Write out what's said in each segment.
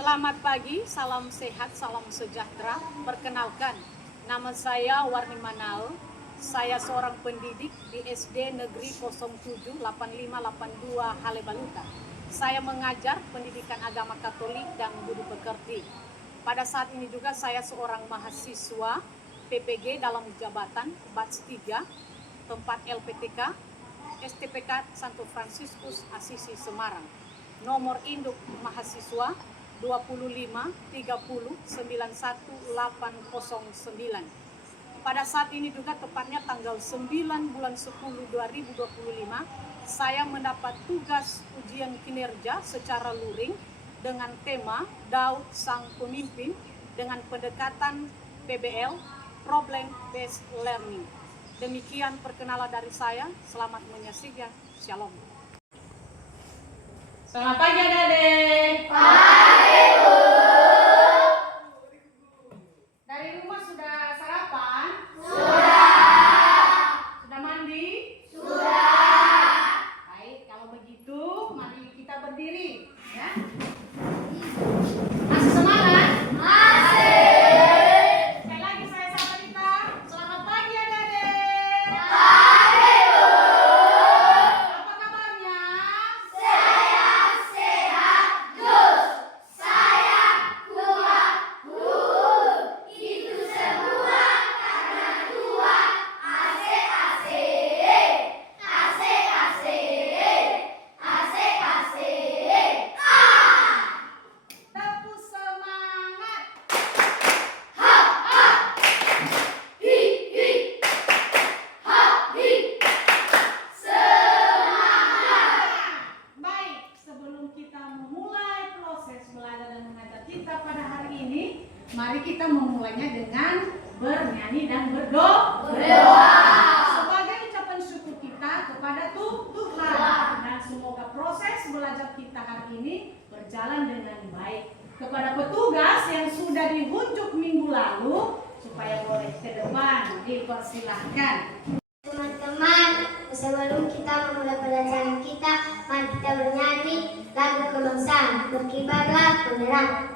Selamat pagi, salam sehat, salam sejahtera. Perkenalkan, nama saya Warni Manal. Saya seorang pendidik di SD Negeri 07 8582 Halebaluka. Saya mengajar pendidikan agama Katolik dan budi pekerti. Pada saat ini juga saya seorang mahasiswa PPG dalam jabatan Batch 3, tempat LPTK, STPK Santo Fransiskus Asisi Semarang. Nomor induk mahasiswa 25 30 91809. Pada saat ini juga tepatnya tanggal 9 bulan 10 2025, saya mendapat tugas ujian kinerja secara luring dengan tema Daud Sang Pemimpin dengan pendekatan PBL, Problem Based Learning. Demikian perkenalan dari saya. Selamat menyaksikan. Shalom. Selamat pagi adik-adik. Pagi, Bu. Dari rumah sudah sarapan? Sudah. Sudah mandi? Sudah. Baik, kalau begitu mari kita berdiri, ya. Masih semangat? Masih. Sekali lagi saya sapa kita. Selamat pagi adik-adik. Pagi, Bu. Apa kabarnya? Saya sehat, Gus. Saya kuat, Bu. Itu semua karena Tuhan. Asik, asik. Asik, asik. Asik, asik. Tepuk semangat. Ha, ha. Hi, hi. Ha, hi. Semangat. Baik, sebelum kita memulai proses belajar dan mengajar kita pada hari ini, mari kita memulainya dengan bernyanyi dan berdoa. Sebagai ucapan syukur kita kepada Tuhan, dan semoga proses belajar kita hari ini berjalan dengan baik. Kepada petugas yang sudah diunjuk minggu lalu, supaya boleh ke depan, dipersilahkan. Teman-teman, sebelum kita memulai pelajaran kita, mari kita bernyanyi lagu kebangsaan, Berkibarlah Bendera.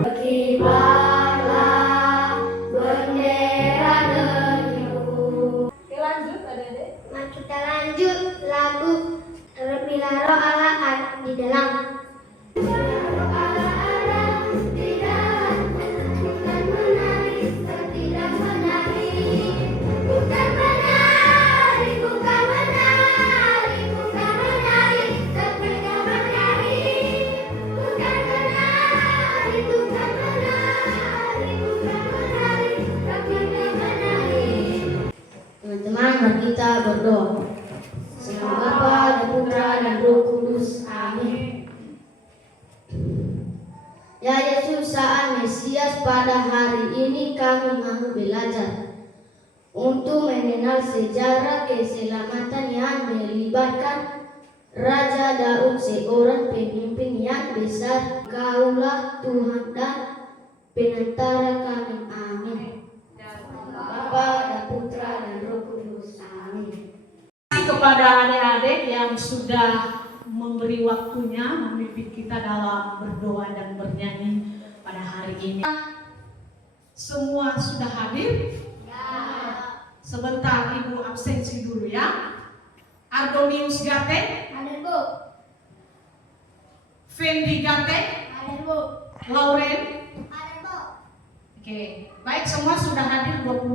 Berkibarlah bendera negeriku. Oke, lanjut adik-adik. Mari kita lanjut lagu Bila Roh Allah ada di dalam. Teman-teman, mari kita berdoa. Semoga Bapa dan Putra dan Roh Kudus. Amin. Ya Yesus, saat Mesias, pada hari ini kami mau belajar untuk mengenal sejarah keselamatan yang melibatkan Raja Daud, seorang pemimpin yang besar. Kaulah Tuhan dan penentara kami. Amin. Bapa dan Putra dan Roh Kudus. Amin. Kepada adik-adik yang sudah memberi waktunya memimpin kita dalam berdoa dan bernyanyi pada hari ini. Semua sudah hadir? Ya. Sebentar Ibu absensi dulu ya. Ardonius Gate, Ada Bu, Fendi Gate, ada Bu, Lauren. ada Bu. Oke, baik, semua sudah hadir 18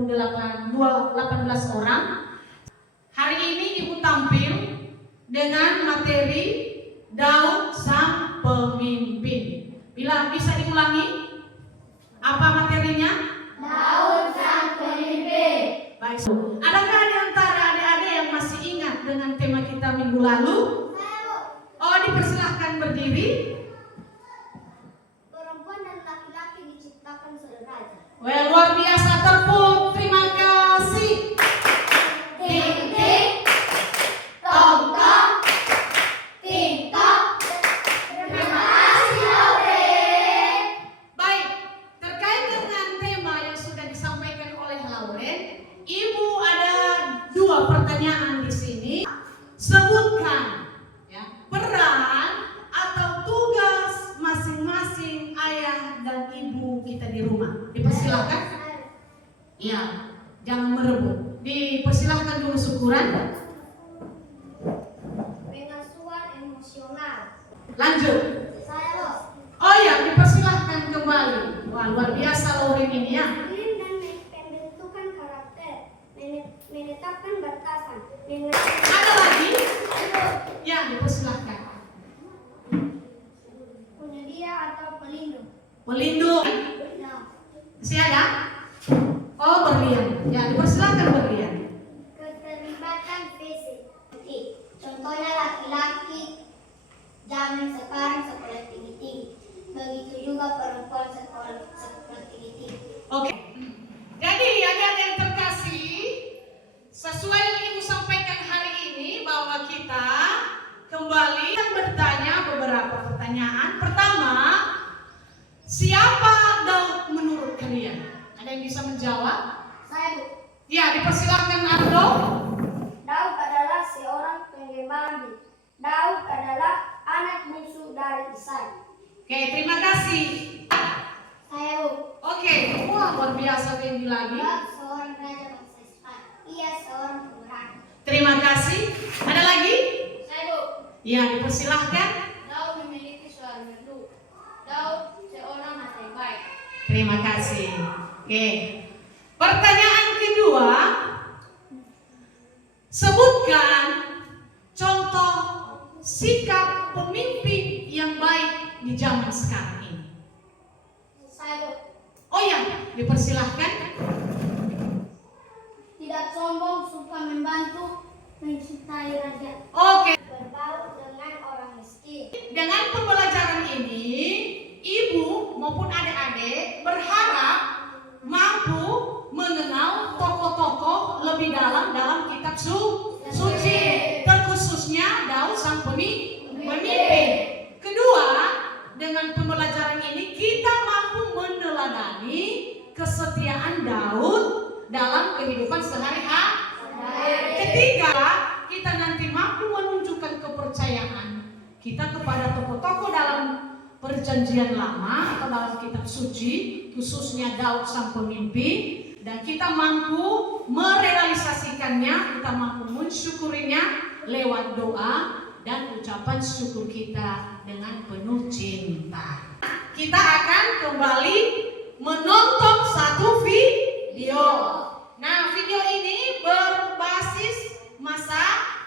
orang. Hari ini Ibu tampil dengan materi Daud Sang Pemimpin. Bila bisa diulangi, apa materinya? Daud Sang Pemimpin. Baik, adakah di antara adik-adik yang masih ingat dengan tema kita minggu lalu? Oh, dipersilahkan berdiri. Perempuan dan laki-laki diciptakan sederhana. Well, luar biasa, tepuk. Terima kasih. Ting ting. Tong tong. Ting tong. Terima kasih, Lauren. Baik, terkait dengan tema yang sudah disampaikan oleh Lauren, Ibu ada 2 pertanyaan di sini. Sebutkan ya, peran dipersilahkan. Iya, jangan merebut. Dipersilahkan dulu syukuran. Pengasuhan emosional. Lanjut. Saya bos. Oh ya, dipersilahkan kembali. Wah, luar biasa Lauren ini ya. Disiplin dan pembentukan karakter. Menetapkan batasan. Ada lagi? Ya, dipersilahkan. Penyedia atau pelindung. Pelindung. Nah, Masih ada? Oh, berlian. Ya, dipersilahkan berlian. keterlibatan fisik. Contohnya laki-laki zaman sekarang sekolah tinggi-tinggi. Begitu juga perempuan sekolah tinggi-tinggi. Oke. Jadi adik-adik yang terkasih, sesuai yang Ibu sampaikan hari ini bahwa kita kembali akan bertanya beberapa pertanyaan. Pertama, siapa Daud menurut kalian? Ada yang bisa menjawab? Saya Bu. Ya, dipersilakan Ardo. Daud adalah seorang penggembala. Daud adalah anak bungsu dari Isai. Oke, terima kasih. Saya Bu. Oke, wah luar biasa Wendy lagi. Daud seorang raja bangsa Israel. Ia seorang pemberani. Terima kasih. Ada lagi? Saya Bu. Ya, dipersilahkan. Daud memiliki suara merdu. Daud seorang anak yang baik. Terima kasih. Oke. Pertanyaan kedua, sebutkan contoh sikap pemimpin yang baik di zaman sekarang ini. Saya Bu. Oh ya, dipersilahkan. Tidak sombong, suka membantu, mencintai raja. Oke. Berbaur dengan orang miskin. Dengan pembelajaran ini, ibu maupun adik-adik berharap mampu mengenal tokoh-tokoh lebih dalam kitab suci, terkhususnya Daud sang pemimpin. Kedua, dengan pembelajaran ini kita mampu meneladani kesetiaan Daud dalam kehidupan sehari-hari. Ketiga, kita nanti mampu menunjukkan kepercayaan kita kepada tokoh-tokoh dalam Perjanjian Lama atau dalam kitab suci, khususnya Daud sang pemimpin, dan kita mampu merealisasikannya, kita mampu mensyukurinya lewat doa dan ucapan syukur kita dengan penuh cinta. Kita akan kembali menonton satu video. Nah, video ini berbasis masalah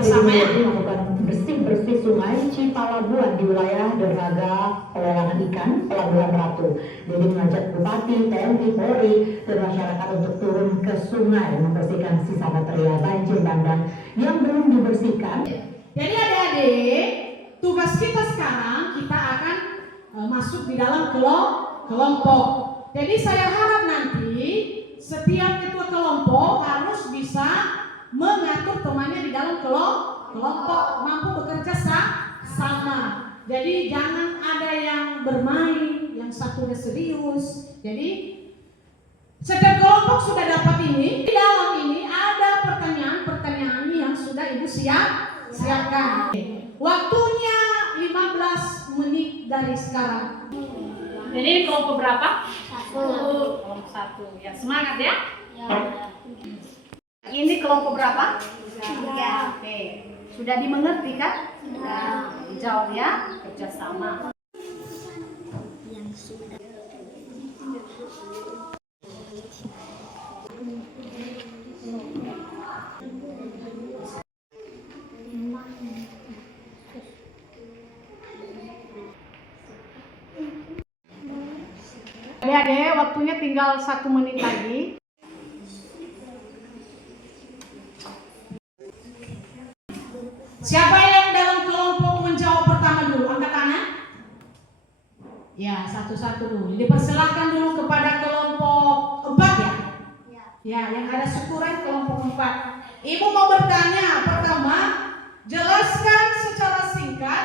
sama ya. Melakukan bersih-bersih sungai Cipalabuan di wilayah dermaga pelelangan ikan Pelabuhan Ratu. Jadi mengajak Bupati, TNI, Polri, dan masyarakat untuk turun ke sungai membersihkan sisa material banjir bandang yang belum dibersihkan. Jadi adik-adik, tugas kita sekarang kita akan masuk di dalam kelompok. Jadi saya harap nanti setiap ketua kelompok harus bisa mengatur temannya di dalam kelompok, mampu bekerja sama. Jadi jangan ada yang bermain, yang satunya serius. Jadi setiap kelompok sudah dapat ini. Di dalam ini ada pertanyaan-pertanyaan yang sudah Ibu siapkan. Waktunya 15 menit dari sekarang. Jadi kelompok berapa? 1. Kelompok 1. Ya, semangat ya. Ini kelompok berapa? 3. Oke. Sudah dimengerti kan? Sudah. Dijawab ya, kerjasama. Adik-adik, waktunya tinggal 1 menit lagi. Siapa yang dalam kelompok menjawab pertama dulu? Angkat tangan. Ya, satu-satu dulu. Dipersilahkan dulu kepada kelompok 4 ya. Ya, yang ada syukuran kelompok 4. Ibu mau bertanya, pertama, jelaskan secara singkat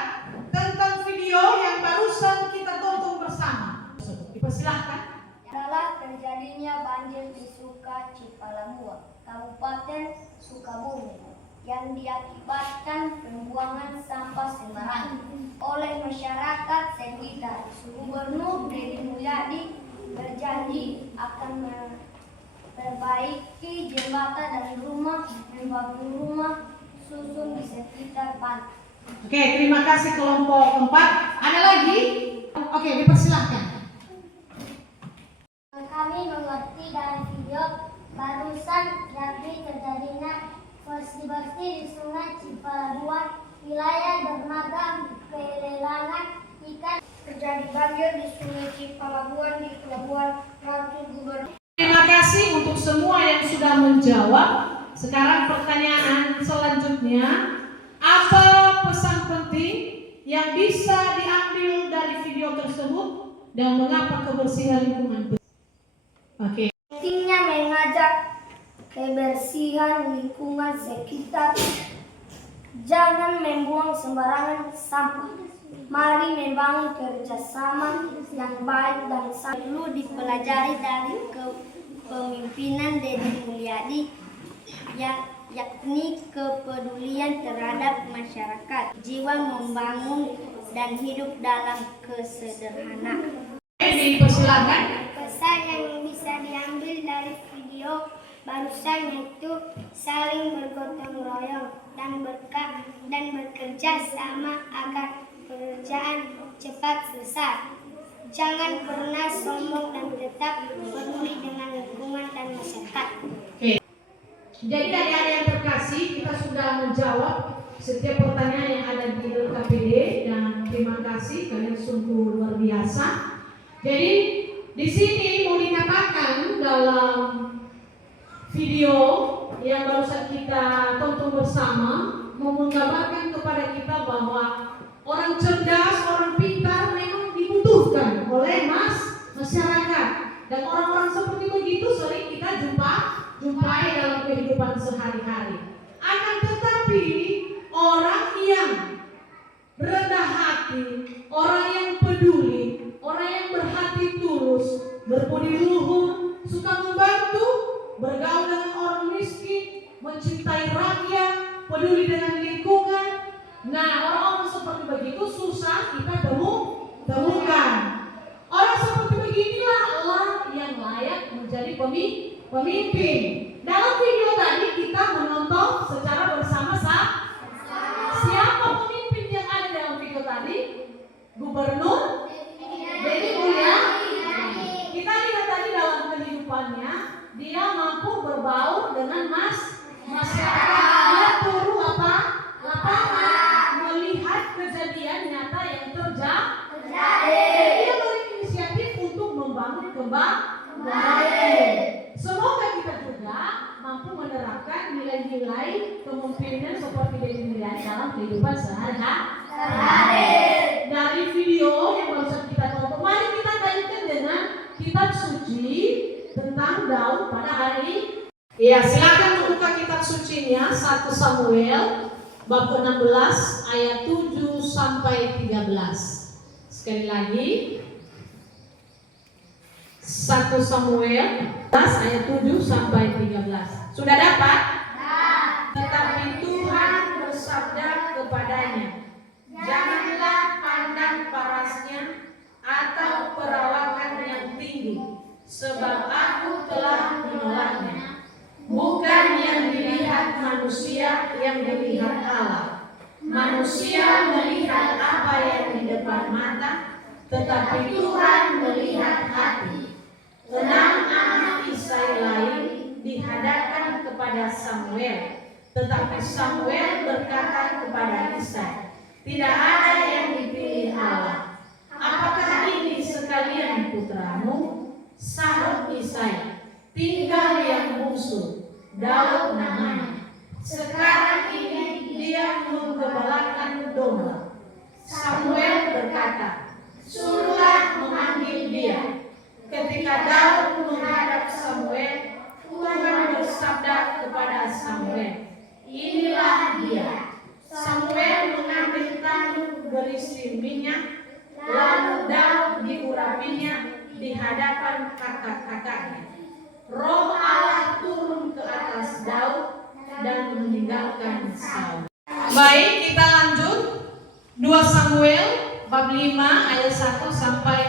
tentang video yang barusan kita tonton bersama. Dipersilahkan. Adalah terjadinya banjir di Suka Cipalabuan, Kabupaten Sukabumi, yang diakibatkan pembuangan sampah sembarangan oleh masyarakat sekitar. Gubernur Deddy Mulyadi berjanji akan memperbaiki jembatan dan membangun rumah susun di sekitar pantai. Oke, terima kasih kelompok keempat. Ada lagi? Oke, dipersilahkan. Kami mengerti dari video barusan jadi terjadinya bersih-bersih di Sungai Cipalabuan, wilayah dermaga pelelangan ikan. Terjadi banjir di Sungai Cipalabuan di Pelabuhan Ratu Gubernur. Terima kasih untuk semua yang sudah menjawab. Sekarang pertanyaan selanjutnya, apa pesan penting yang bisa diambil dari video tersebut dan mengapa kebersihan lingkungan penting? Oke. Pentingnya mengajak kebersihan lingkungan sekitar. Jangan membuang sembarangan sampah. Mari membangun kerjasama yang baik dan perlu dipelajari dari kepemimpinan Deddy Mulyadi, yakni kepedulian terhadap masyarakat, jiwa membangun dan hidup dalam kesederhanaan. Dipersilakan. Pesan yang bisa diambil dari video barusan yaitu saling bergotong royong dan bekerja sama agar pekerjaan cepat selesai. Jangan pernah sombong dan tetap peduli dengan lingkungan dan masyarakat. Oke. Jadi adik-adik yang terkasih, kita sudah menjawab setiap pertanyaan yang ada di LKPD dan terima kasih, kalian sungguh luar biasa. Jadi di sini mau dikatakan dalam video yang barusan kita tonton bersama, mau menggambarkan kepada kita bahwa orang cerdas, orang pintar memang dibutuhkan oleh masyarakat, dan orang-orang seperti begitu sering kita jumpai dalam kehidupan sehari-hari. Akan tetapi orang yang rendah hati, orang yang peduli, orang yang berhati tulus, berbudi luhur, suka membantu, bergaul dengan orang miskin, mencintai rakyat, peduli dengan lingkungan. Nah, orang-orang seperti begitu susah kita temukan. Orang seperti beginilah Allah yang layak menjadi pemimpin. Dalam video tadi kita menonton secara bersama-sama. Siapa pemimpin yang ada dalam video tadi? Gubernur Deddy Mulyadi. Kita lihat tadi dalam kehidupannya, dia mampu berbaur dengan masyarakat. Dia turun lapangan, melihat kejadian nyata yang terjadi. Dia berinisiatif untuk membangun kembali. Semoga kita juga mampu menerapkan nilai-nilai kepemimpinan seperti Deddy Mulyadi dalam kehidupan sehari-hari. Dari video yang barusan kita tonton, mari kita kaitkan dengan kitab suci tentang Daud pada hari ini. Ya, silakan membuka kitab sucinya 1 Samuel bab 16 ayat 7 sampai 13. Sekali lagi 1 Samuel 16 ayat 7 sampai 13. Sudah dapat? Tetapi Tuhan bersabda kepadanya, janganlah pandang parasnya atau perawakan yang tinggi, sebab aku telah menolaknya. Bukan yang dilihat manusia yang dilihat Allah. Manusia melihat apa yang di depan mata, tetapi Tuhan melihat hati. 6 anak Isai lain dihadapkan kepada Samuel, tetapi Samuel berkata kepada Isai, tidak ada yang dipilih Allah. Apakah ini sekalian putramu? Sahut Isai, tinggal yang bungsu, Daud namanya. Sekarang ini dia menggembalakan domba. Samuel berkata, suruhlah memanggil dia. Ketika Daud menghadap Samuel, Tuhan bersabda kepada Samuel, inilah dia. Samuel mengambil tanduk berisi minyak, lalu Daud diurapinya di hadapan kakak-kakaknya. Roh Allah turun ke atas Daud dan meninggalkan Saul. Baik, kita lanjut 2 Samuel bab 5 ayat 1 sampai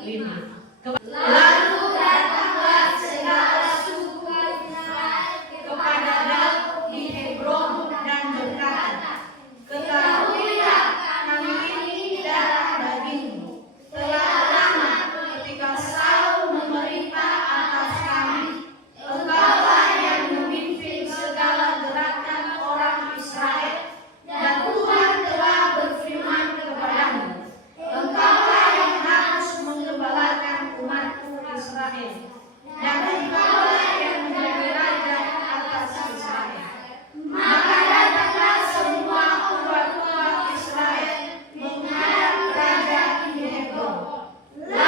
5. Lalu datanglah segala suku Israel kepada Daud di Hebron dan berkata, ketahuilah kami ini darah dagingmu. Telah lama ketika Saul memerintah atas kami, engkaulah yang memimpin segala gerakan orang Israel, dan Tuhan telah berfirman kepadamu, engkaulah yang harus menggembalakan umatku Israel, dan engkaulah yang menjadi raja atas Israel. Maka datanglah semua tua-tua Israel menghadap raja di Hebron.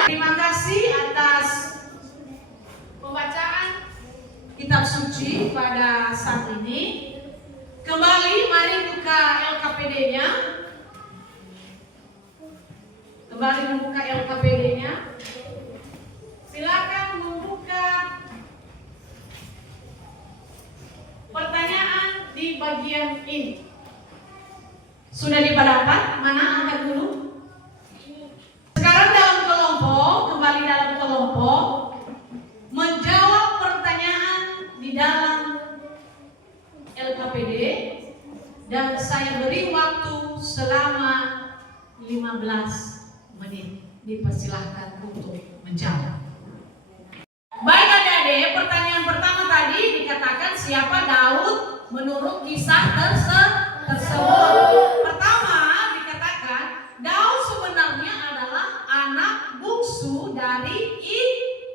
Terima kasih atas pembacaan kitab suci pada saat ini. Kembali mari buka LKPD-nya. Kembali membuka LKPD-nya. Silakan membuka pertanyaan di bagian ini. Sudah didapat? Mana angkat dulu? Sekarang dalam kelompok, kembali dalam kelompok, menjawab pertanyaan di dalam LKPD, dan saya beri waktu selama 15 menit. Dipersilahkan untuk menjawab. Baik adik-adik, pertanyaan pertama tadi dikatakan siapa Daud menurut kisah tersebut. Pertama dikatakan Daud sebenarnya adalah anak bungsu dari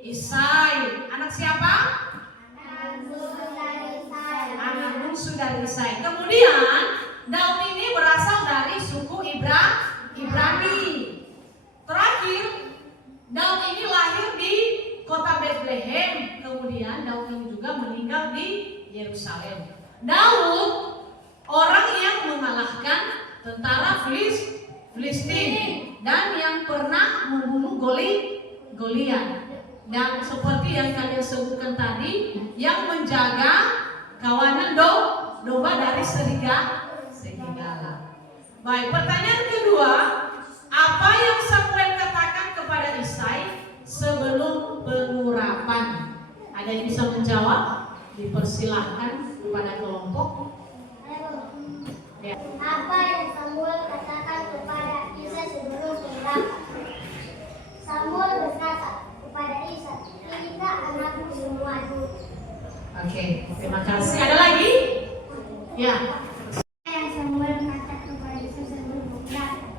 Isai. Anak siapa? Anak bungsu dari Isai. Kemudian Daud ini berasal dari suku Ibrani. Terakhir, Daud ini lahir di kota Bethlehem. Kemudian Daud ini juga meninggal di Yerusalem. Daud orang yang mengalahkan tentara Filistin dan yang pernah membunuh Goliat. Dan seperti yang kalian sebutkan tadi, yang menjaga kawanan domba dari serigala. Baik, pertanyaan kedua, apa yang Samuel katakan kepada Isai sebelum pengurapan? Ada yang bisa menjawab? Dipersilahkan kepada kelompok. Ya. Apa yang Samuel katakan kepada Isai sebelum pengurapan? Samuel berkata kepada Isai, kita anakmu semua. Oke, terima kasih. Ada lagi? Ya. Yang Samuel kata kepada Isai sebelum pengurapan.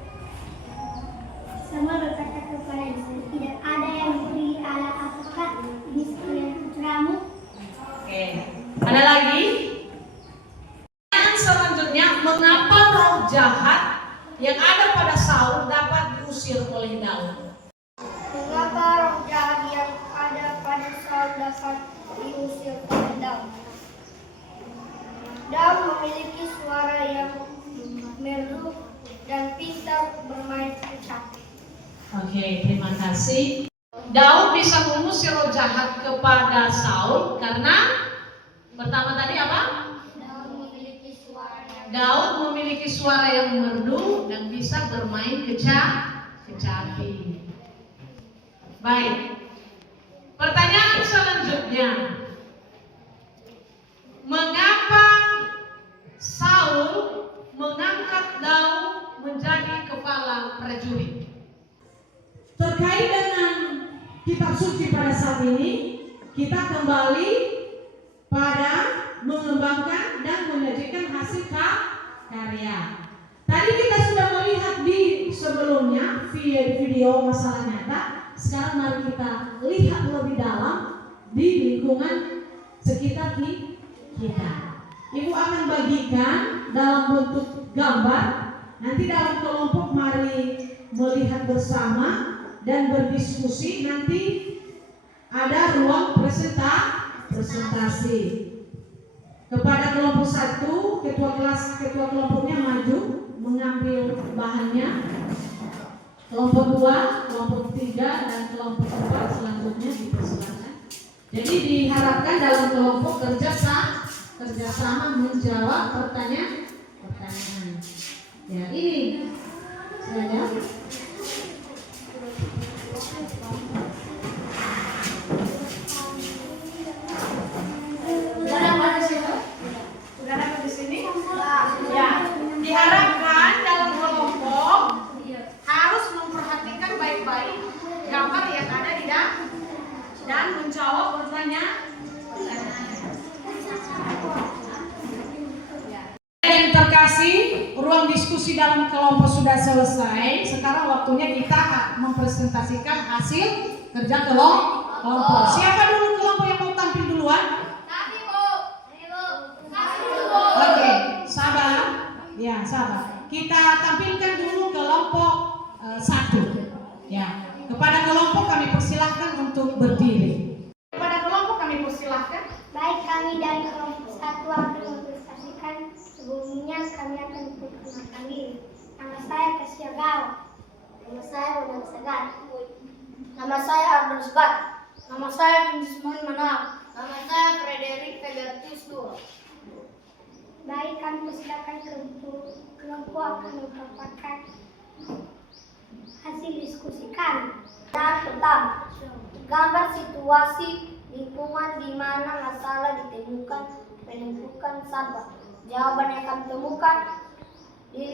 Samuel berkata kepada Isai, tidak ada yang beri Allah apakah ini sekalian putramu? Oke. Ada lagi? Yang selanjutnya, mengapa roh jahat yang ada pada Saul dapat diusir oleh Daud? Mengapa roh jahat yang ada pada Saul dapat diusir oleh Daud? Daud memiliki suara yang merdu dan pintar bermain kecapi. Oke, terima kasih. Daud bisa mengusir roh jahat kepada Saul karena pertama tadi apa? Daud memiliki suara yang merdu dan bisa bermain kecapi. Baik. Pertanyaan selanjutnya. Mengapa Saul mengangkat Daud menjadi kepala prajurit? Terkait dengan kitab suci pada saat ini, kita kembali pada mengembangkan dan menyajikan hasil karya. Tadi kita sudah melihat di sebelumnya video masalah nyata. Sekarang mari kita lihat lebih dalam di lingkungan sekitar kita. Ibu akan bagikan dalam bentuk gambar. Nanti dalam kelompok mari melihat bersama dan berdiskusi. Nanti ada ruang presentasi. Kepada kelompok 1, ketua kelompoknya maju mengambil bahannya. Kelompok 2, kelompok 3, dan kelompok 4 selanjutnya dipersilakan. Jadi diharapkan dalam kelompok kerjasama menjawab pertanyaan. Ya, ini saya jawab. menjawab bertanya. Yang terkasih, ruang diskusi dalam kelompok sudah selesai. Sekarang waktunya kita mempresentasikan hasil kerja kelompok. Siapa dulu kelompok yang mau tampil duluan? Oke, sabar. Ya, sabar. Kita tampilkan dulu kelompok 1. Ya, kepada kelompok kami persilahkan untuk berdiri. Kepada kelompok kami persilahkan. Baik, kami dari kelompok 1 akan mempresentasikan. Sebelumnya kami akan memperkenalkan diri. Nama saya Kasia Gao. Nama saya Wadam Sagar. Nama saya Ardan Sebat. Nama saya Vincent Manal. Nama saya Frederick Febertus Dua. Baik, kami persilakan kelompok akan memaparkan hasil diskusi kami. Yang pertama, gambar situasi lingkungan di mana masalah ditemukan penumpukan sampah. Jawaban yang kami temukan di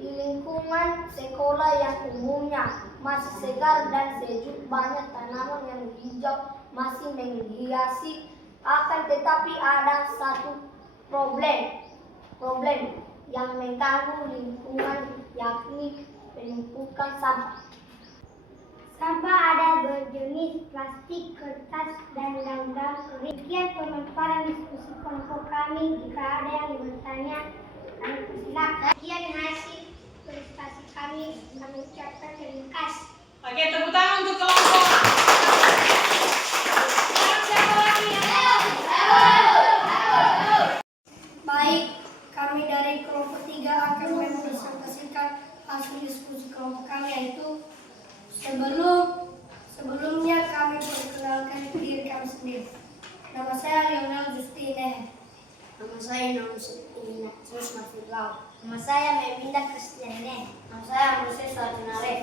lingkungan sekolah yang umumnya masih segar dan sejuk, banyak tanaman yang hijau masih menghiasi. Akan tetapi ada satu problem yang mengganggu lingkungan, yakni penumpukan sampah. Sampah ada berjenis plastik, kertas, dan daun-daun kering. Sekian pemaparan diskusi kelompok kami. Jika ada yang bertanya, kami persilakan. Sekian hasil presentasi kami. Kami ucapkan terima kasih. Oke, tepuk tangan untuk kelompok. Siapa lagi? Baik, kami dari kelompok 3 akan mempresentasikan hasil diskusi kelompok kami, yaitu sebelumnya kami perkenalkan diri kami sendiri. Nama saya Lionel Justine. Nama saya Namusina Susma Firlau. Nama saya Meminda Kristiane. Nama saya Moses Sarjunare.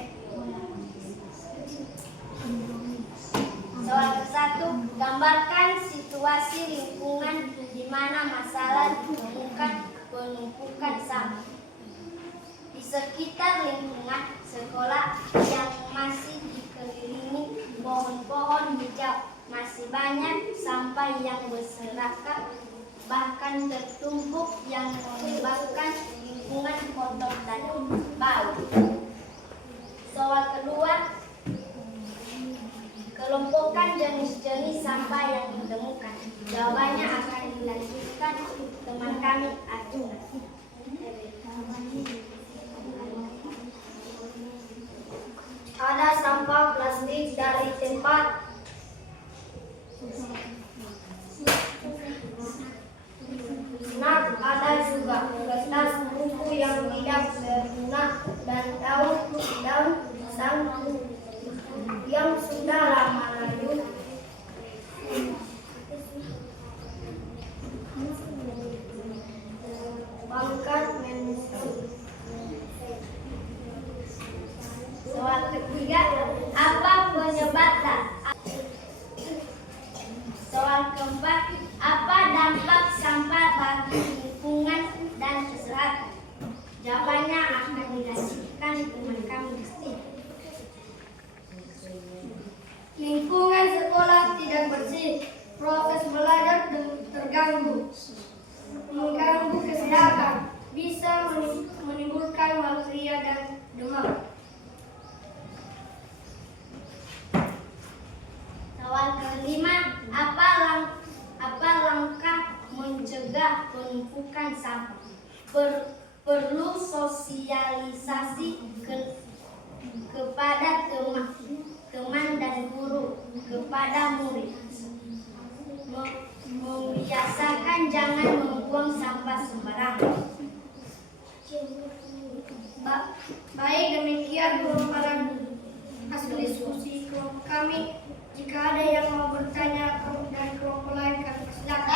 Soal ke-1, gambarkan situasi lingkungan di mana masalah ditemukan penumpukan sampah. Di sekitar lingkungan sekolah yang masih dikelilingi pohon-pohon hijau, masih banyak sampah yang berserakan, bahkan tertumpuk yang menyebabkan lingkungan kotor dan bau. Soal kedua, kelompokkan jenis-jenis sampah yang ditemukan. Jawabannya akan dilanjutkan teman kami Arjuna. Ada sampah plastik dari tempat snack, ada juga kertas buku yang tidak berguna dan daun sampah yang sudah lama layu. Bangkat menusuk. Soal ketiga, apa penyebabnya? Soal keempat, apa dampak sampah bagi lingkungan dan kesehatan? Jawabannya akan dilanjutkan teman kami di sini. Lingkungan sekolah tidak bersih, proses belajar terganggu, mengganggu kesehatan, bisa menimbulkan malaria dan demam. Soal kelima, apa langkah mencegah penumpukan sampah? Perlu sosialisasi kepada teman dan guru, kepada murid. Membiasakan jangan membuang sampah sembarangan. Baik, demikian pemaparan hasil diskusi kelompok kami. Jika ada yang mau bertanya dari kelompok lain, kami persilakan.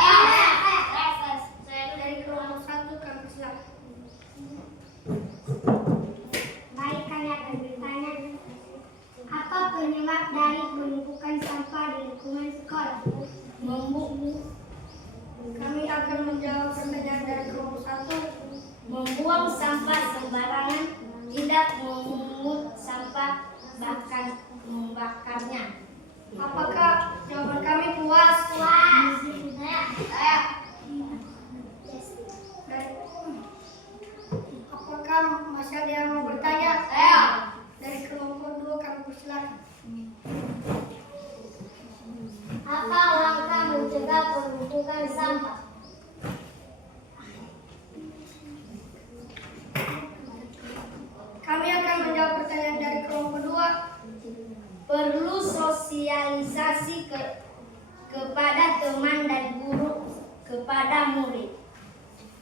Dari kelompok 1 kami persilakan. Baik, kami akan bertanya. Apa penyebab dari penumpukan sampah di lingkungan sekolah? Kami akan menjawab pertanyaan dari kelompok 1. Membuang sampah sembarangan, tidak memungut sampah, bahkan membakarnya. Apakah jawaban kami puas? Puas. Saya. Apakah masih ada yang mau bertanya? Saya. Dari kelompok 2 kami persilakan. Apa langkah mencegah penumpukan sampah? Kami akan menjawab pertanyaan dari kelompok 2. Perlu sosialisasi kepada teman dan guru kepada murid.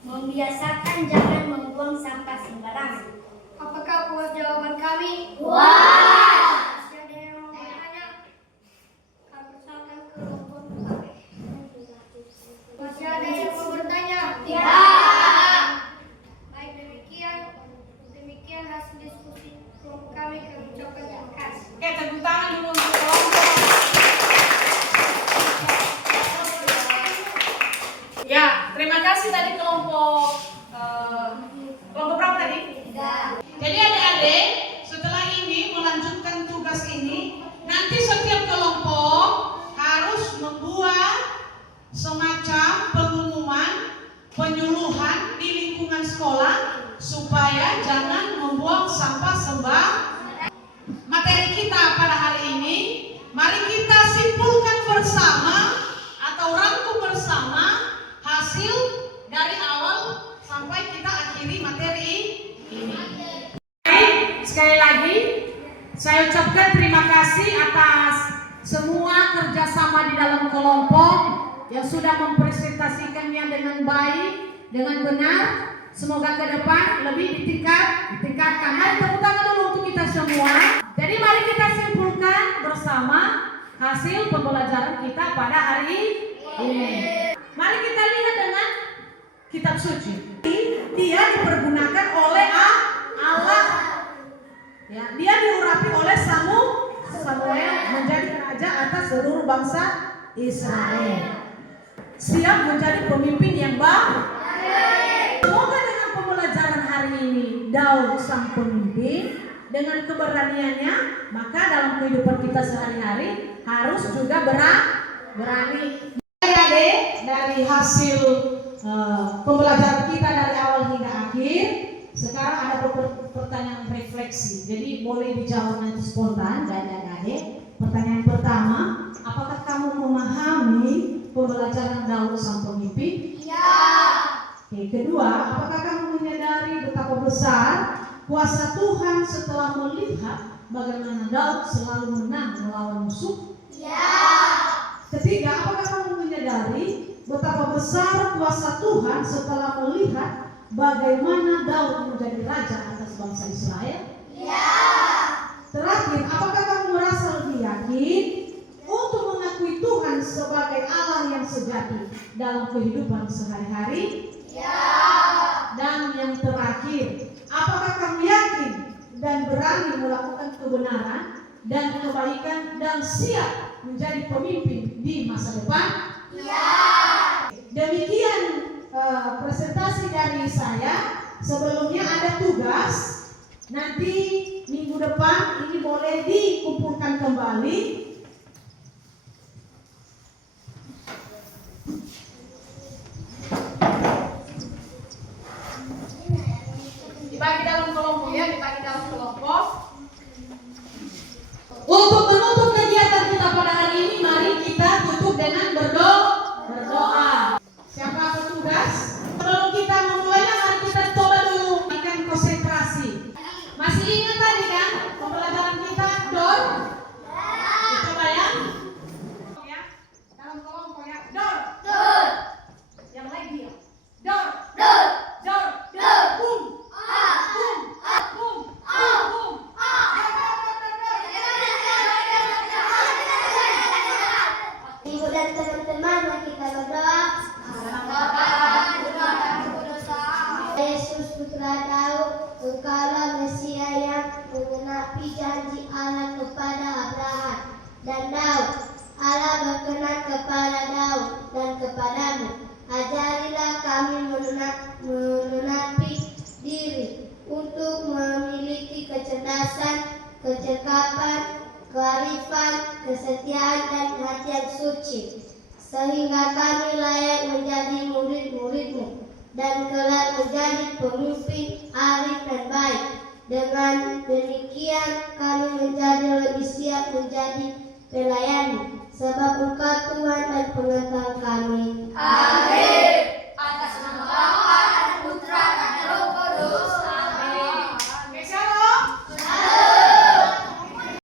Membiasakan jangan membuang sampah sembarangan. Apakah puas jawaban kami? Wah! Masih ada yang mau bertanya? Kami persilakan ke kelompok 2. Masih ada yang mau bertanya? Ya. Baik, demikian hasil diskusi kelompok kami ucapkan terima kasih. Oke, tepuk tangan dulu untuk kelompok. Ya, terima kasih tadi kelompok berapa tadi? 3. Jadi adik-adik, setelah ini melanjutkan tugas ini, nanti setiap kelompok harus membuat semacam pengumuman, penyuluhan di lingkungan sekolah supaya jangan membuang sampah sembarangan. Materi kita pada hari ini, mari kita simpulkan bersama atau rangkum bersama hasil dari awal sampai kita akhiri materi ini. Sekali lagi, saya ucapkan terima kasih atas semua kerjasama di dalam kelompok yang sudah mempresentasikannya dengan baik, dengan benar. Semoga ke depan lebih ditingkatkan. Mari tepuk tangan dulu untuk kita semua. Jadi mari kita simpulkan bersama hasil pembelajaran kita pada hari ini. Mari kita lihat dengan kitab suci. Dia dipergunakan oleh Allah. Ya, dia diurapi oleh Samuel menjadi raja atas seluruh bangsa Israel. Siap menjadi pemimpin yang baik. Semoga dengan pembelajaran hari ini Daud sang pemimpin dengan keberaniannya, maka dalam kehidupan kita sehari-hari harus juga berani. Adik-adik, dari hasil pembelajaran kita dari awal hingga akhir, sekarang ada pertanyaan refleksi. Jadi boleh dijawab nanti spontan dari adik-adik. Pertanyaan pertama, apakah kamu memahami pembelajaran Daud sang pemimpin? Ya. Oke, kedua, apakah kamu menyadari betapa besar kuasa Tuhan setelah melihat bagaimana Daud selalu menang melawan musuh? Ya. Ketiga, apakah kamu menyadari betapa besar kuasa Tuhan setelah melihat bagaimana Daud menjadi raja atas bangsa Israel? Ya. Terakhir, apakah kamu merasa lebih yakin untuk mengakui Tuhan sebagai Allah yang sejati dalam kehidupan sehari-hari? Ya. Dan yang terakhir, apakah kamu yakin dan berani melakukan kebenaran dan kebaikan dan siap menjadi pemimpin di masa depan? Ya. Demikian presentasi dari saya. Sebelumnya ada tugas. Nanti minggu depan ini boleh dikumpulkan kembali. Dibagi dalam kelompok ya, dibagi dalam kelompok. Untuk menutup kegiatan kita pada hari ini, mari kita tutup dengan berdoa. Siapa petugas? Sebelum kita memulainya, mari kita coba dulu berikan konsentrasi. Masih ingat tadi kan pembelajaran kita dor? Coba ya. Ya, dalam kelompok ya. Dor. Dor. Yang lain dia. Dor. Dor. Dor. Dor. Bum. Bum. Bum. Bum. Ibu dan teman-teman, mari kita berdoa. Yesus putra Daud, Engkaulah Mesia yang menggenapi janji Allah kepada Abraham dan Daud. Allah berkenan kepada Daud dan kepadamu. Ajarilah kami menenapi diri untuk memiliki kecerdasan, kecekapan, kearifan, kesetiaan, dan hati yang suci, sehingga kami layak menjadi murid-murid-Mu dan kelak menjadi pemimpin arif dan baik. Dengan demikian kami menjadi lebih siap menjadi pelayan, sebab Engkau Tuhan dan pengetahuan kami. Amin.